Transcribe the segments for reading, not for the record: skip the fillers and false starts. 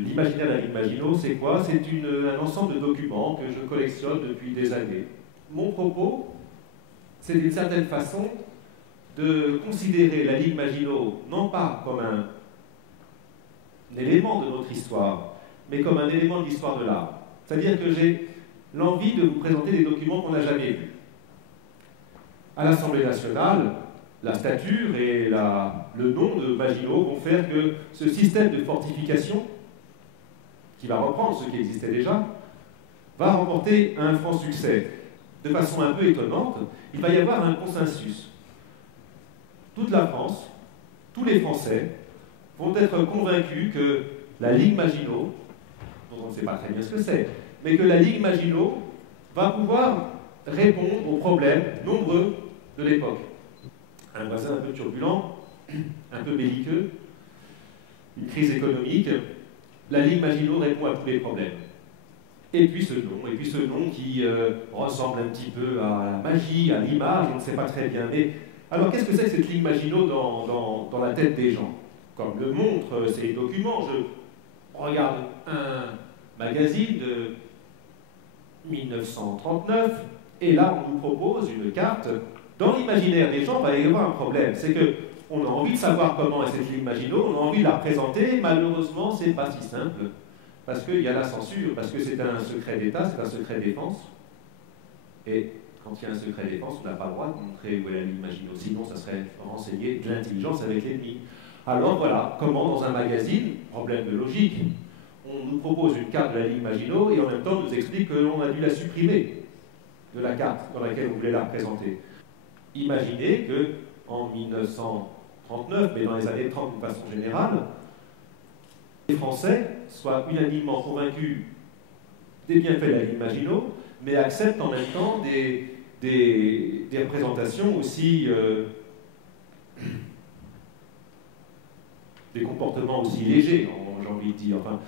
L'imaginaire de la Ligue Maginot, c'est quoi? C'est un ensemble de documents que je collectionne depuis des années. Mon propos, c'est d'une certaine façon de considérer la Ligue Maginot non pas comme un élément de notre histoire, mais comme un élément de l'histoire de l'art. C'est-à-dire que j'ai l'envie de vous présenter des documents qu'on n'a jamais vus. À l'Assemblée nationale, la stature et le nom de Maginot vont faire que ce système de fortification, qui va reprendre ce qui existait déjà, va remporter un franc succès. De façon un peu étonnante, il va y avoir un consensus. Toute la France, tous les Français, vont être convaincus que la Ligue Maginot, dont on ne sait pas très bien ce que c'est, mais que la Ligue Maginot va pouvoir répondre aux problèmes nombreux de l'époque. Un voisin un peu turbulent, un peu belliqueux, une crise économique, la Ligue Maginot répond à tous les problèmes. Et puis ce nom qui ressemble un petit peu à la magie, à l'image, on ne sait pas très bien. Mais alors qu'est-ce que c'est que cette Ligue Maginot dans la tête des gens? Comme le montrent ces documents, je regarde un magazine de 1939, et là on nous propose une carte. Dans l'imaginaire des gens, il va y avoir un problème, c'est qu'on a envie de savoir comment est cette Ligue Maginot, on a envie de la représenter, malheureusement c'est pas si simple, parce qu'il y a la censure, parce que c'est un secret d'État, c'est un secret défense, et quand il y a un secret défense, on n'a pas le droit de montrer où est la Ligue Maginot, sinon ça serait renseigner de l'intelligence avec l'ennemi. Alors voilà, comment dans un magazine, problème de logique, on nous propose une carte de la Ligue Maginot et en même temps on nous explique qu'on a dû la supprimer de la carte dans laquelle on voulait la représenter. Imaginez qu'en 1939, mais dans les années 30 de façon générale, les Français soient unanimement convaincus des bienfaits de la Ligue Maginot, mais acceptent en même temps des représentations aussi, des comportements aussi légers, j'ai envie de dire. Enfin,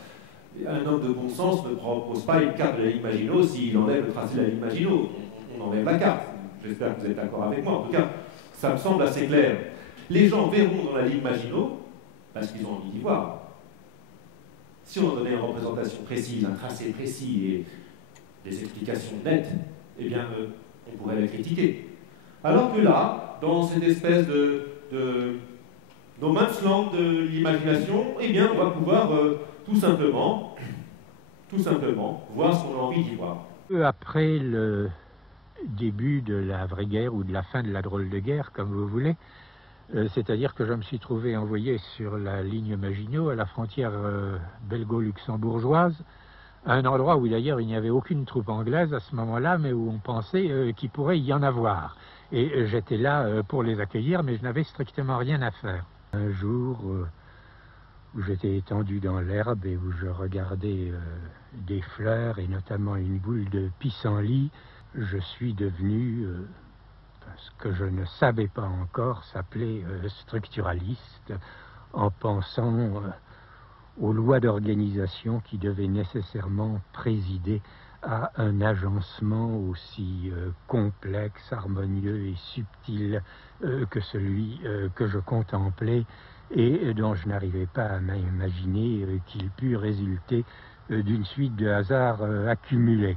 un homme de bon sens ne propose pas une carte de la Ligue Maginot s'il enlève le tracé de la Ligue Maginot. On enlève la carte. J'espère que vous êtes d'accord avec moi. En tout cas, ça me semble assez clair. Les gens verront dans la Ligue Maginot, parce qu'ils ont envie d'y voir. Si on donnait une représentation précise, un tracé précis et des explications nettes, eh bien, on pourrait les critiquer. Alors que là, dans cette espèce de no man's land de l'imagination, eh bien, on va pouvoir tout simplement voir ce qu'on a envie d'y voir. Peu après le début de la vraie guerre ou de la fin de la drôle de guerre, comme vous voulez, c'est-à-dire que je me suis trouvé envoyé sur la ligne Maginot, à la frontière belgo-luxembourgeoise, à un endroit où d'ailleurs il n'y avait aucune troupe anglaise à ce moment-là, mais où on pensait qu'il pourrait y en avoir. Et j'étais là pour les accueillir, mais je n'avais strictement rien à faire. Un jour où j'étais étendu dans l'herbe et où je regardais des fleurs, et notamment une boule de pissenlit, je suis devenu ce que je ne savais pas encore s'appelait structuraliste, en pensant aux lois d'organisation qui devaient nécessairement présider à un agencement aussi complexe, harmonieux et subtil que celui que je contemplais et dont je n'arrivais pas à m'imaginer qu'il pût résulter d'une suite de hasards accumulés.